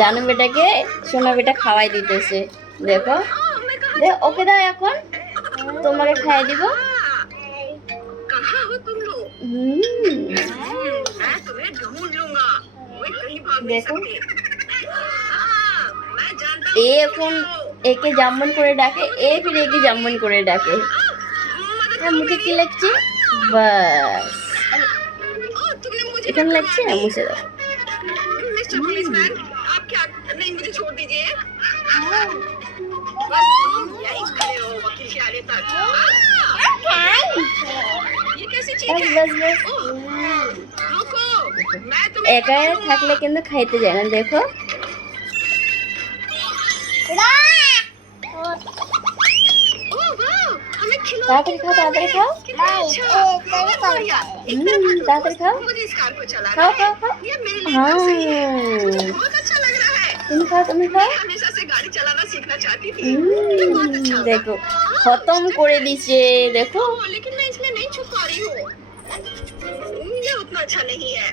জানু বেটাকে সোনা বেটা খাওয়াই দিতেছে। দেখো দেখ, ওকে দাও, এখন তোমাকে খাইয়ে দিব। कहाँ हो तुम लोग? मैं तुम्हें ढूंढ लूंगा। कोई कहीं भाग नहीं देखो। सकते। हाँ, मैं जानता এ हूँ तुम এখন हो। একে জাম্মন করে ডাকে, এ ফির একে জাম্মন করে ডাকে। मदद হ্যাঁ, करो মুখে কি मेरी। লাগছে? বাস तुमने मुझे এখানে मत লাগছে, मारनी। মুছে দাও। मिस्टर पुलिसमैन, आप क्या नहीं मुझे छोड़ दीजिए। बस तुम यहीं खड़े रहो वकील के आने तक। ये कैसी चीज বাস है? বাস বাস। ओह, रुको, मैं तुम्हें একা থাকলে কিন্তু খাইতে যায় না। দেখো ओह वाह, हमें खिलौने তাড়াতাড়ি খাও, তাড়াতাড়ি খাও। कितना अच्छा, बहुत बढ़िया। एक হুম, तरफ हाथ दो। তাড়াতাড়ি খাও, मुझे इस कार को चलाना খাও है। খাও খাও। ये मेरे लिए एकदम सही है। मुझे হ্যাঁ, बहुत अच्छा लग रहा है। তুমি খাও, তুমি খাও। मैं हमेशा से गाड़ी चलाना सीखना चाहती थी। ये बहुत अच्छा होगा। দেখো খতম করে দিছে। দেখো ओह, लेकिन मैं इसमें नहीं छुप पा रही हूँ। ये उतना अच्छा नहीं है।